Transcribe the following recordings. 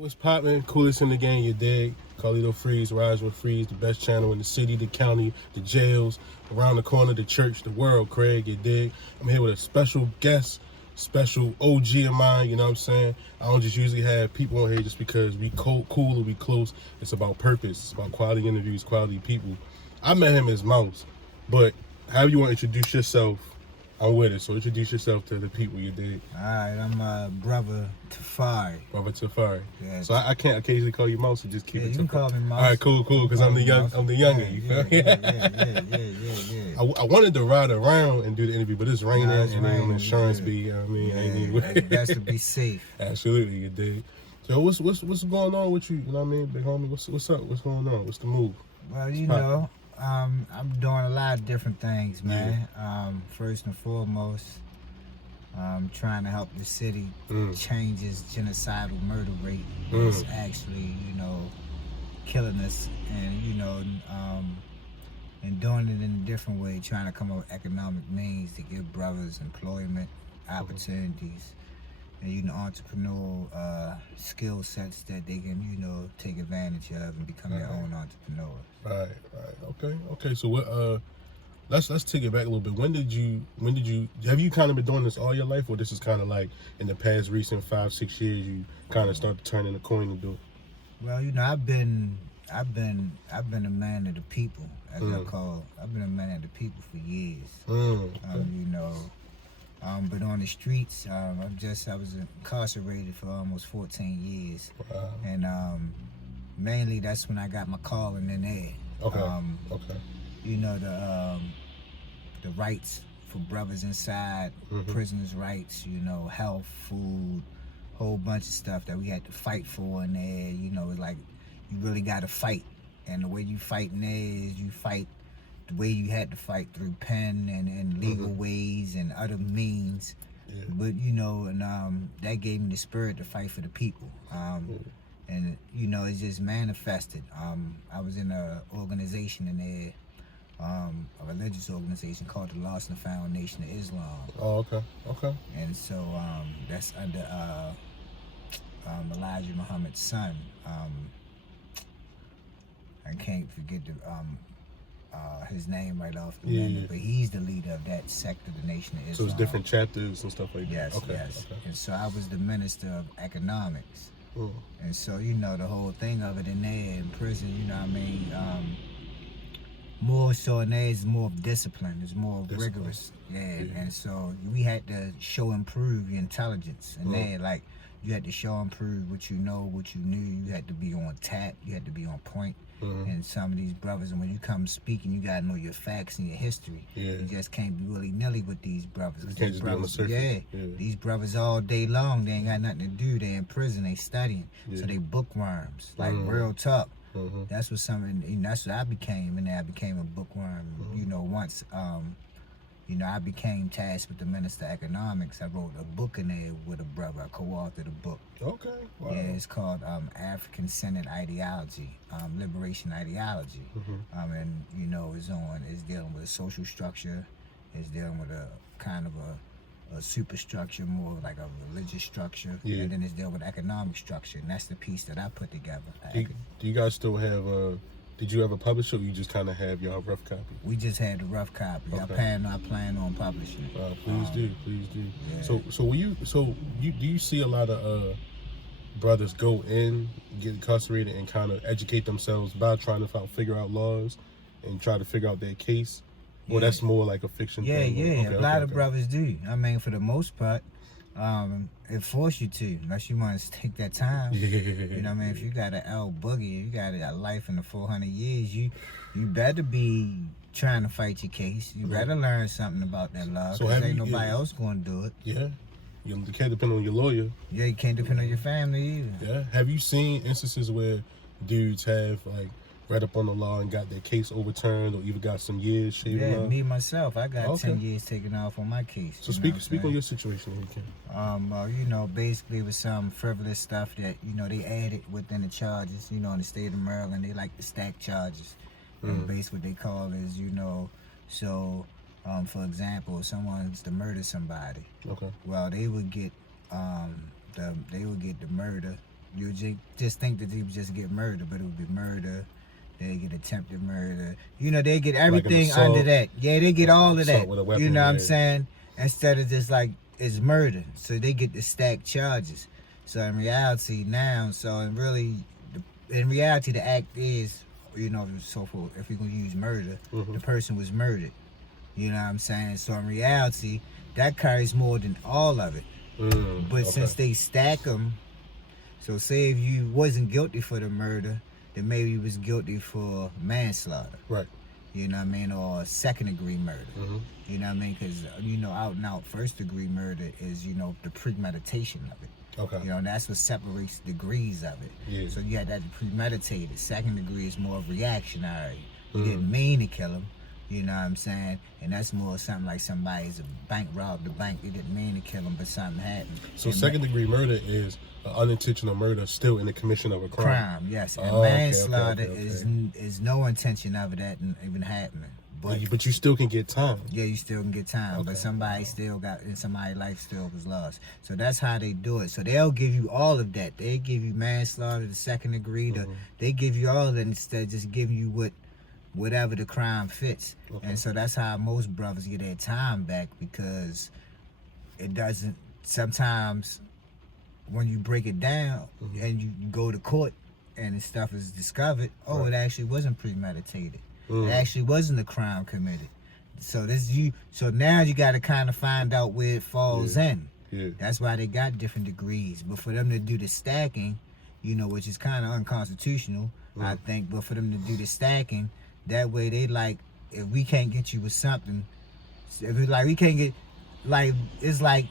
What's poppin'? Coolest in the game, you dig? Carlito Freeze, Rise with Freeze, the best channel in the city, the county, the jails, around the corner, the church, the world, Craig, you dig? I'm here with a special guest, special OG of mine, you know what I'm saying? I don't just usually have people on here just because we cool or we close. It's about purpose. It's about quality interviews, quality people. I met him as Mouse, but however you want to introduce yourself, I'm with it. So introduce yourself to the people, you dig? All right, I'm brother Tafari. Brother Tafari. Yeah. So I can't occasionally call you Mouse or just keep it You Tafari. can call me Mouse. All right, cool, because I'm the youngin'. You feel me? Yeah. I wanted to ride around and do the interview, but it's raining and then insurance yeah. be. You know what I mean, I ain't Yeah, it's best to be safe. Absolutely, you dig. So what's going on with you? You know what I mean, big homie? What's up? What's going on? What's the move? Well, you know, I'm doing a lot of different things, man. Yeah. First and foremost, trying to help the city change its genocidal murder rate. It's actually, you know, killing us, and you know, and doing it in a different way, trying to come up with economic means to give brothers employment opportunities, and you know, entrepreneurial skill sets that they can, you know, take advantage of and become their own entrepreneurs. Right. Okay. So what? Let's take it back a little bit. When did you have you kind of been doing this all your life, or this is kind of like in the past recent 5-6 years you kind of started turning the coin and do it? Well, you know, I've been a man of the people, as I call. I've been a man of the people for years. You know, but on the streets, I was incarcerated for almost 14 years. Wow. And mainly that's when I got my calling in there. Okay. You know, the rights for brothers inside, prisoners' rights, you know, health, food, whole bunch of stuff that we had to fight for in there. You know, like you really got to fight, and the way you fight in there is you fight the way you had to fight through pen and legal ways and other means. Yeah. But you know, and that gave me the spirit to fight for the people. And you know, it just manifested. I was in an organization in there, a religious organization called the Lost and Found Nation of Islam. Oh, okay. And so that's under Elijah Muhammad's son. I can't forget his name right off the minute, but he's the leader of that sect of the Nation of Islam. So it's different chapters and stuff like that. Yes. Okay. And so I was the minister of economics. And so, you know, the whole thing of it in there in prison, you know what I mean, more so in there is more of discipline. It's more rigorous. Yeah. And so we had to show and prove your intelligence in there. Like, you had to show and prove what you know, what you knew. You had to be on tap. You had to be on point. And some of these brothers, and when you come speaking, you gotta know your facts and your history. You just can't be willy-nilly with these brothers. You can't just be on the surface. These brothers all day long, they ain't got nothing to do. They in prison, they studying. So they bookworms, like real talk. That's what that's what I became, and I became a bookworm. You know, once you know, I became tasked with the Minister of Economics. I wrote a book in there with a brother. I co-authored a book. Okay. Wow. Yeah, it's called African Senate Ideology, Liberation Ideology. And, you know, it's dealing with a social structure. It's dealing with a kind of a superstructure, more like a religious structure. And then it's dealing with economic structure. And that's the piece that I put together. Do you guys still have did you ever publish it, or you just kind of have your rough copy? We just had the rough copy. I plan on publishing it. Please do. Yeah. So do you see a lot of brothers go in, get incarcerated, and kind of educate themselves by trying to figure out laws and try to figure out their case? Or that's more like a fiction thing? Yeah. A lot of brothers do. I mean, for the most part, it forces you to, unless you want to take that time. You know what I mean? If you got an L boogie, you got a life in the 400 years, you better be trying to fight your case. You better learn something about that law, because ain't nobody else going to do it. Yeah. You can't depend on your lawyer. Yeah, you can't depend on your family either. Yeah. Have you seen instances where dudes have, like, read up on the law and got their case overturned, or even got some years shaved off? Yeah, me myself, I got 10 years taken off on my case. So speak on your situation if you can. Well, you know, basically it was some frivolous stuff that, you know, they added within the charges. You know, in the state of Maryland, they like to stack charges. And basically what they call is, you know, so for example, if someone's to murder somebody, well, they would get the murder You just think that they would just get murder, but it would be murder. They get attempted murder. You know, they get everything assault, under that. Yeah, they get all of that. with a weapon, You know what I'm yeah. saying? Instead of just like it's murder, so they get the stacked charges. So in reality now, in reality, the act is, you know, so for if we're gonna use murder, the person was murdered. You know what I'm saying? So in reality, that carries more than all of it. But since they stack them, so say if you wasn't guilty for the murder, then maybe you was guilty for manslaughter. Right. You know what I mean? Or second degree murder. You know what I mean? Because, you know, out and out first degree murder is, you know, the premeditation of it. Okay. You know, and that's what separates degrees of it. Yeah. So you had that premeditated. Second degree is more reactionary. You didn't mean to kill him. You know what I'm saying? And that's more something like somebody's robbed the bank. They didn't mean to kill him, but something happened. So second degree murder is unintentional murder still in the commission of a crime. Yes. And manslaughter is no intention of that even happening. But you still can get time. Yeah, you still can get time. But somebody still got, and somebody's life still was lost. So that's how they do it. So they'll give you all of that. They give you manslaughter, the second degree. They give you all of that instead of just giving you whatever the crime fits. And so that's how most brothers get their time back, because it doesn't, sometimes when you break it down and you go to court and the stuff is discovered, it actually wasn't premeditated. It actually wasn't a crime committed. So so now you got to kind of find out where it falls in. Yeah. That's why they got different degrees. But for them to do the stacking, you know, which is kind of unconstitutional, I think, but for them to do the stacking, that way they like, if we can't get you with something, if it's like we can't get, like, it's like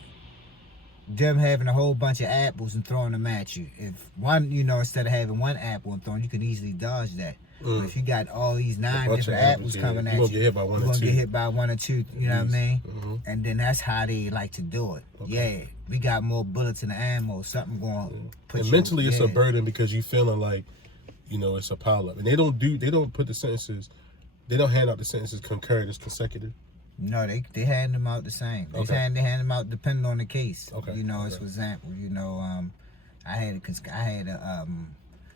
them having a whole bunch of apples and throwing them at you. If one, you know, instead of having one apple and throwing, you can easily dodge that. But if you got all these 9 different apples coming at you, you're gonna get hit by one or two, you know what I mean? And then that's how they like to do it. Yeah, we got more bullets in the ammo, something going to put and you, mentally it's a burden, because you feeling like, you know, it's a pile up. And they don't put the sentences, they don't hand out the sentences concurrent, it's consecutive. No, they hand them out the same. They hand them out depending on the case. You know, it's for example, you know, I had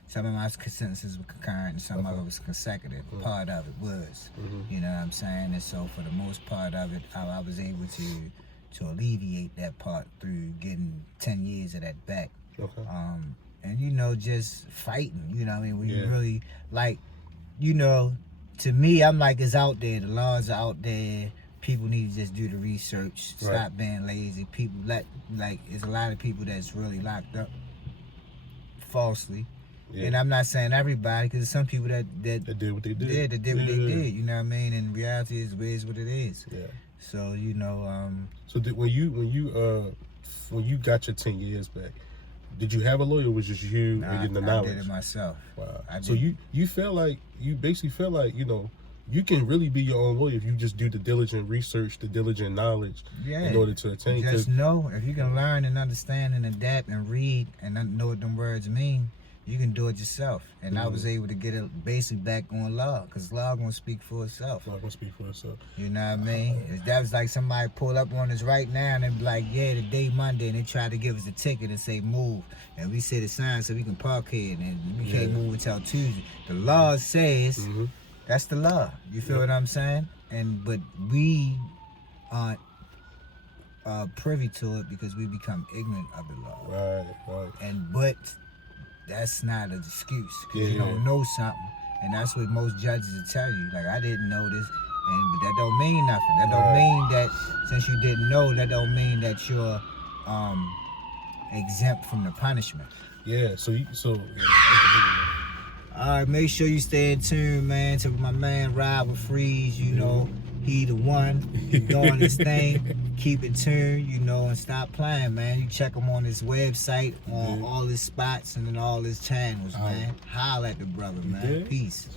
some of my sentences were concurrent and some of it was consecutive. Part of it was, you know what I'm saying? And so for the most part of it, I was able to alleviate that part through getting 10 years of that back. And you know, just fighting, you know what I mean? When you really, like, you know, to me, I'm like, it's out there. The laws are out there. People need to just do the research. Stop being lazy. People, like, there's a lot of people that's really locked up falsely. And I'm not saying everybody, because there's some people that did what they did. Yeah, that did what they did. You know what I mean? And reality is what it is. Yeah. So you know. So when you got your 10 years back, did you have a lawyer? Or was just you and getting the knowledge? I did it myself. Wow. So you basically feel like, you know, you can really be your own lawyer if you just do the diligent research, the diligent knowledge in order to attain. Just know, if you can learn and understand and adapt and read and know what them words mean, you can do it yourself. And I was able to get it basically back on law, because law gonna speak for itself. Law gonna speak for itself. You know what I mean? If that was like somebody pull up on us right now and they be like, yeah, today Monday, and they try to give us a ticket and say move, and we say the sign so we can park here, and we can't move until Tuesday. The law says that's the law. You feel what I'm saying? But we aren't privy to it because we become ignorant of the law. Right. But that's not an excuse, because you don't know something, and that's what most judges will tell you. Like, I didn't know this, but that don't mean nothing. That don't mean that since you didn't know, that don't mean that you're exempt from the punishment. Yeah. All right, make sure you stay in tune, man, to my man Robert Freeze. You know, he the one. He doing his thing. Keep it tuned, you know, and stop playing, man. You check him on his website, on all his spots, and then all his channels, man. Holla at the brother, man. Peace.